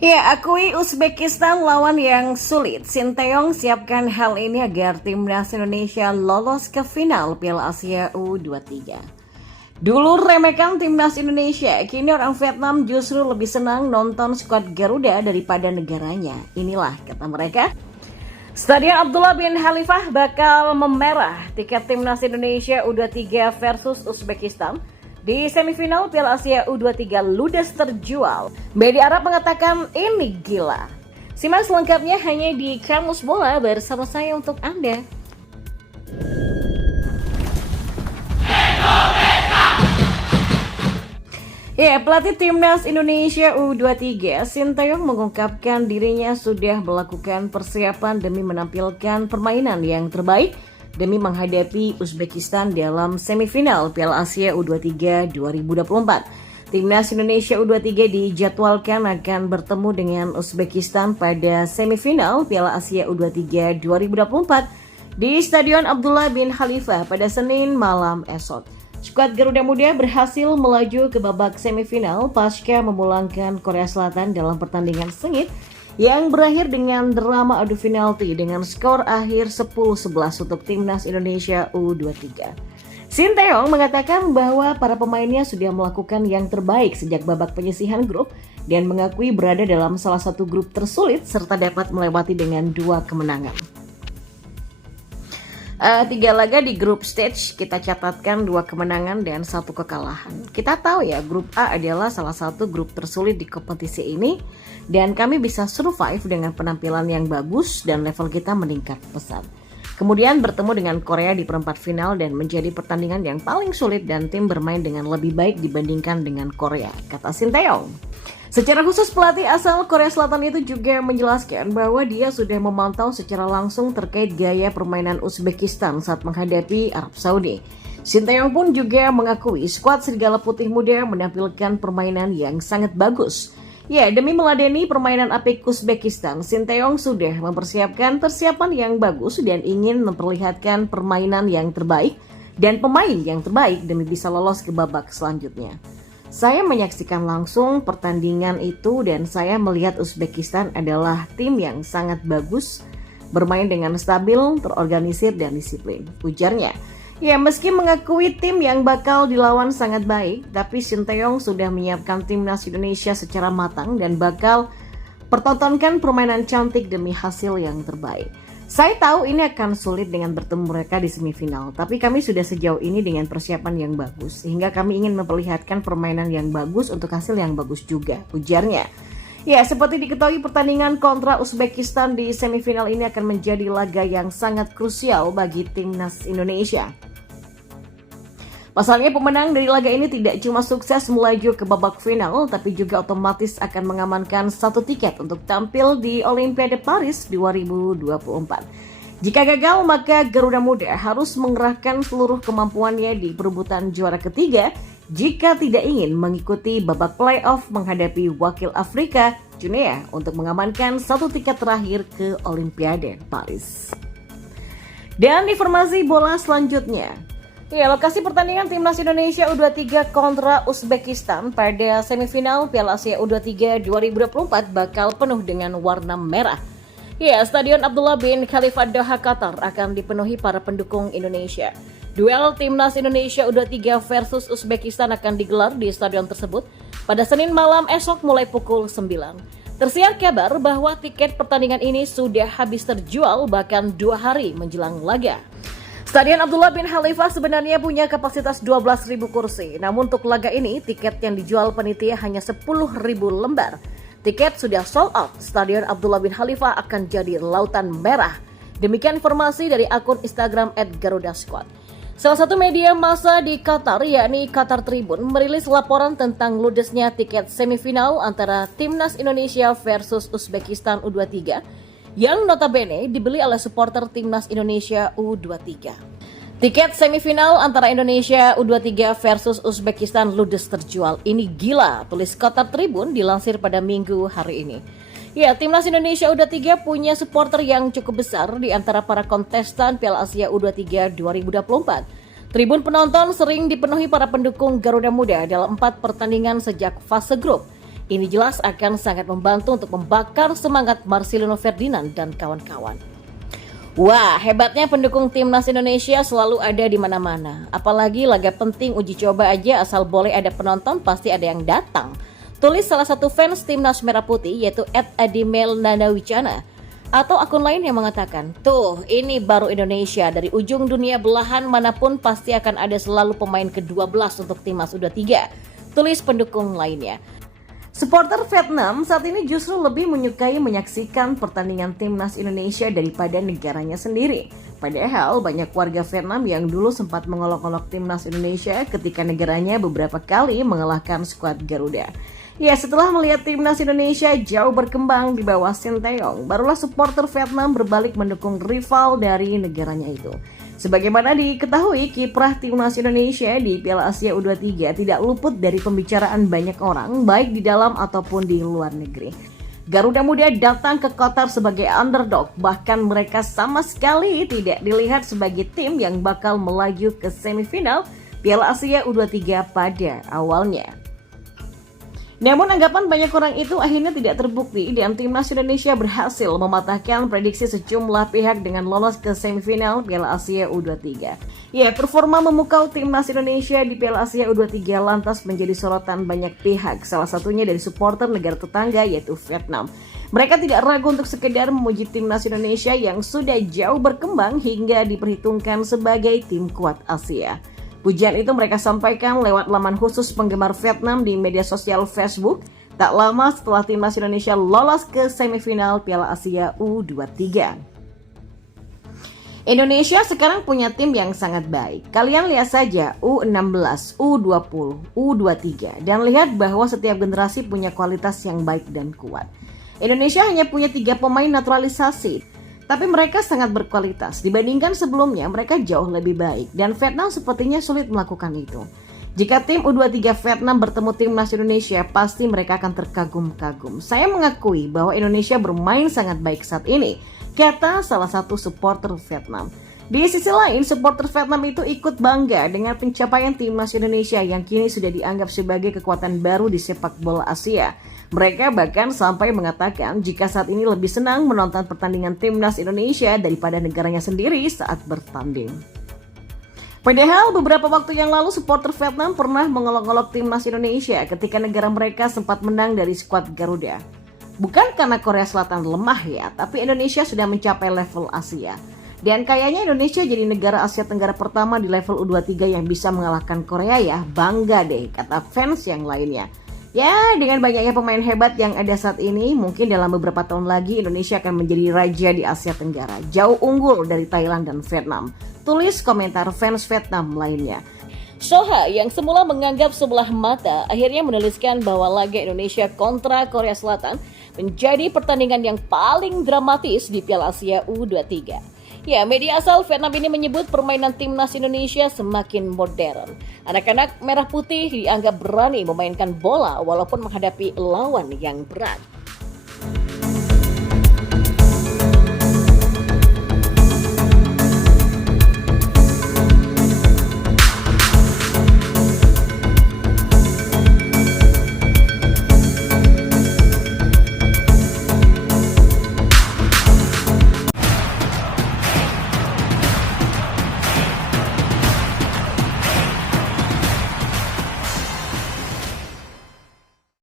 Ya, akui Uzbekistan lawan yang sulit. Sinteyong siapkan hal ini agar timnas Indonesia lolos ke final Piala Asia U23. Dulu remehkan timnas Indonesia, kini orang Vietnam justru lebih senang nonton skuad Garuda daripada negaranya. Inilah kata mereka. Stadion Abdullah bin Khalifah bakal memerah tiket timnas Indonesia U23 versus Uzbekistan. Di semifinal Piala Asia U23 ludes terjual. Media Arab mengatakan ini gila. Simak selengkapnya hanya di Kamus Bola bersama saya untuk Anda. Ya, pelatih timnas Indonesia U23 Sinteyong mengungkapkan dirinya sudah melakukan persiapan demi menampilkan permainan yang terbaik demi menghadapi Uzbekistan dalam semifinal Piala Asia U23 2024. Timnas Indonesia U23 dijadwalkan akan bertemu dengan Uzbekistan pada semifinal Piala Asia U23 2024 di Stadion Abdullah bin Khalifah pada Senin malam esok. Skuad Garuda Muda berhasil melaju ke babak semifinal pasca memulangkan Korea Selatan dalam pertandingan sengit yang berakhir dengan drama adu penalti dengan skor akhir 10-11 untuk timnas Indonesia U23. Sinteyong mengatakan bahwa para pemainnya sudah melakukan yang terbaik sejak babak penyisihan grup dan mengakui berada dalam salah satu grup tersulit serta dapat melewati dengan 2 kemenangan. 3 laga di grup stage kita catatkan 2 kemenangan dan 1 kekalahan. Kita tahu ya, grup A adalah salah satu grup tersulit di kompetisi ini dan kami bisa survive dengan penampilan yang bagus dan level kita meningkat pesat. Kemudian bertemu dengan Korea di perempat final dan menjadi pertandingan yang paling sulit dan tim bermain dengan lebih baik dibandingkan dengan Korea, kata Sinteyong. Secara khusus pelatih asal Korea Selatan itu juga menjelaskan bahwa dia sudah memantau secara langsung terkait gaya permainan Uzbekistan saat menghadapi Arab Saudi. Sinteyong pun juga mengakui skuad Serigala Putih Muda menampilkan permainan yang sangat bagus. Ya, demi meladeni permainan apik Uzbekistan, Sinteyong sudah mempersiapkan persiapan yang bagus dan ingin memperlihatkan permainan yang terbaik dan pemain yang terbaik demi bisa lolos ke babak selanjutnya. Saya menyaksikan langsung pertandingan itu dan saya melihat Uzbekistan adalah tim yang sangat bagus, bermain dengan stabil, terorganisir dan disiplin, ujarnya. Ya, meski mengakui tim yang bakal dilawan sangat baik, tapi Sinteyong sudah menyiapkan timnas Indonesia secara matang dan bakal pertontonkan permainan cantik demi hasil yang terbaik. Saya tahu ini akan sulit dengan bertemu mereka di semifinal, tapi kami sudah sejauh ini dengan persiapan yang bagus, sehingga kami ingin memperlihatkan permainan yang bagus untuk hasil yang bagus juga, ujarnya. Ya, seperti diketahui pertandingan kontra Uzbekistan di semifinal ini akan menjadi laga yang sangat krusial bagi timnas Indonesia. Pasalnya pemenang dari laga ini tidak cuma sukses melaju ke babak final, tapi juga otomatis akan mengamankan 1 tiket untuk tampil di Olimpiade Paris 2024. Jika gagal, maka Garuda Muda harus mengerahkan seluruh kemampuannya di perebutan juara ketiga jika tidak ingin mengikuti babak playoff menghadapi wakil Afrika, Guinea, untuk mengamankan 1 tiket terakhir ke Olimpiade Paris. Dan informasi bola selanjutnya. Ya, lokasi pertandingan timnas Indonesia U23 kontra Uzbekistan pada semifinal Piala Asia U23 2024 bakal penuh dengan warna merah. Ya, Stadion Abdullah bin Khalifah Doha, Qatar akan dipenuhi para pendukung Indonesia. Duel timnas Indonesia U23 versus Uzbekistan akan digelar di stadion tersebut pada Senin malam esok mulai pukul 9. Tersiar kabar bahwa tiket pertandingan ini sudah habis terjual bahkan 2 hari menjelang laga. Stadion Abdullah bin Khalifah sebenarnya punya kapasitas 12.000 kursi, namun untuk laga ini tiket yang dijual panitia hanya 10.000 lembar. Tiket sudah sold out, Stadion Abdullah bin Khalifah akan jadi lautan merah. Demikian informasi dari akun Instagram @GarudaSquad. Salah satu media massa di Qatar, yakni Qatar Tribune, merilis laporan tentang ludesnya tiket semifinal antara Timnas Indonesia versus Uzbekistan U23 yang notabene dibeli oleh supporter Timnas Indonesia U23. Tiket semifinal antara Indonesia U23 versus Uzbekistan ludes terjual. Ini gila, tulis Qatar Tribune dilansir pada Minggu hari ini. Ya, Timnas Indonesia U23 punya supporter yang cukup besar di antara para kontestan Piala Asia U23 2024. Tribun penonton sering dipenuhi para pendukung Garuda Muda dalam 4 pertandingan sejak fase grup. Ini jelas akan sangat membantu untuk membakar semangat Marcelino Ferdinand dan kawan-kawan. Wah, hebatnya pendukung timnas Indonesia selalu ada di mana-mana. Apalagi laga penting uji coba aja, asal boleh ada penonton pasti ada yang datang. Tulis salah satu fans timnas Merah Putih, yaitu @adimelnanawicana. Atau akun lain yang mengatakan, tuh ini baru Indonesia, dari ujung dunia belahan manapun pasti akan ada selalu pemain ke-12 untuk timnas U23. Tulis pendukung lainnya. Supporter Vietnam saat ini justru lebih menyukai menyaksikan pertandingan timnas Indonesia daripada negaranya sendiri. Padahal banyak warga Vietnam yang dulu sempat mengolok-olok timnas Indonesia ketika negaranya beberapa kali mengalahkan skuad Garuda. Ya, setelah melihat timnas Indonesia jauh berkembang di bawah Sinteyong, barulah supporter Vietnam berbalik mendukung rival dari negaranya itu. Sebagaimana diketahui, kiprah timnas Indonesia di Piala Asia U23 tidak luput dari pembicaraan banyak orang, baik di dalam ataupun di luar negeri. Garuda Muda datang ke Qatar sebagai underdog, bahkan mereka sama sekali tidak dilihat sebagai tim yang bakal melaju ke semifinal Piala Asia U23 pada awalnya. Namun anggapan banyak orang itu akhirnya tidak terbukti dan timnas Indonesia berhasil mematahkan prediksi sejumlah pihak dengan lolos ke semifinal Piala Asia U23. Ya, performa memukau timnas Indonesia di Piala Asia U23 lantas menjadi sorotan banyak pihak, salah satunya dari supporter negara tetangga yaitu Vietnam. Mereka tidak ragu untuk sekedar memuji timnas Indonesia yang sudah jauh berkembang hingga diperhitungkan sebagai tim kuat Asia. Pujian itu mereka sampaikan lewat laman khusus penggemar Vietnam di media sosial Facebook tak lama setelah timnas Indonesia lolos ke semifinal Piala Asia U23. Indonesia sekarang punya tim yang sangat baik. Kalian lihat saja U16, U20, U23 dan lihat bahwa setiap generasi punya kualitas yang baik dan kuat. Indonesia hanya punya 3 pemain naturalisasi. Tapi mereka sangat berkualitas. Dibandingkan sebelumnya, mereka jauh lebih baik. Dan Vietnam sepertinya sulit melakukan itu. Jika tim U23 Vietnam bertemu timnas Indonesia, pasti mereka akan terkagum-kagum. Saya mengakui bahwa Indonesia bermain sangat baik saat ini, kata salah satu supporter Vietnam. Di sisi lain, supporter Vietnam itu ikut bangga dengan pencapaian timnas Indonesia yang kini sudah dianggap sebagai kekuatan baru di sepak bola Asia. Mereka bahkan sampai mengatakan jika saat ini lebih senang menonton pertandingan timnas Indonesia daripada negaranya sendiri saat bertanding. Padahal beberapa waktu yang lalu supporter Vietnam pernah mengolok-olok timnas Indonesia ketika negara mereka sempat menang dari skuad Garuda. Bukan karena Korea Selatan lemah ya, tapi Indonesia sudah mencapai level Asia. Dan kayaknya Indonesia jadi negara Asia Tenggara pertama di level U23 yang bisa mengalahkan Korea ya, bangga deh, kata fans yang lainnya. Ya, dengan banyaknya pemain hebat yang ada saat ini, mungkin dalam beberapa tahun lagi Indonesia akan menjadi raja di Asia Tenggara, jauh unggul dari Thailand dan Vietnam. Tulis komentar fans Vietnam lainnya. Soha yang semula menganggap sebelah mata akhirnya menuliskan bahwa laga Indonesia kontra Korea Selatan menjadi pertandingan yang paling dramatis di Piala Asia U23. Ya, media asal Vietnam ini menyebut permainan timnas Indonesia semakin modern. Anak-anak merah putih dianggap berani memainkan bola walaupun menghadapi lawan yang berat.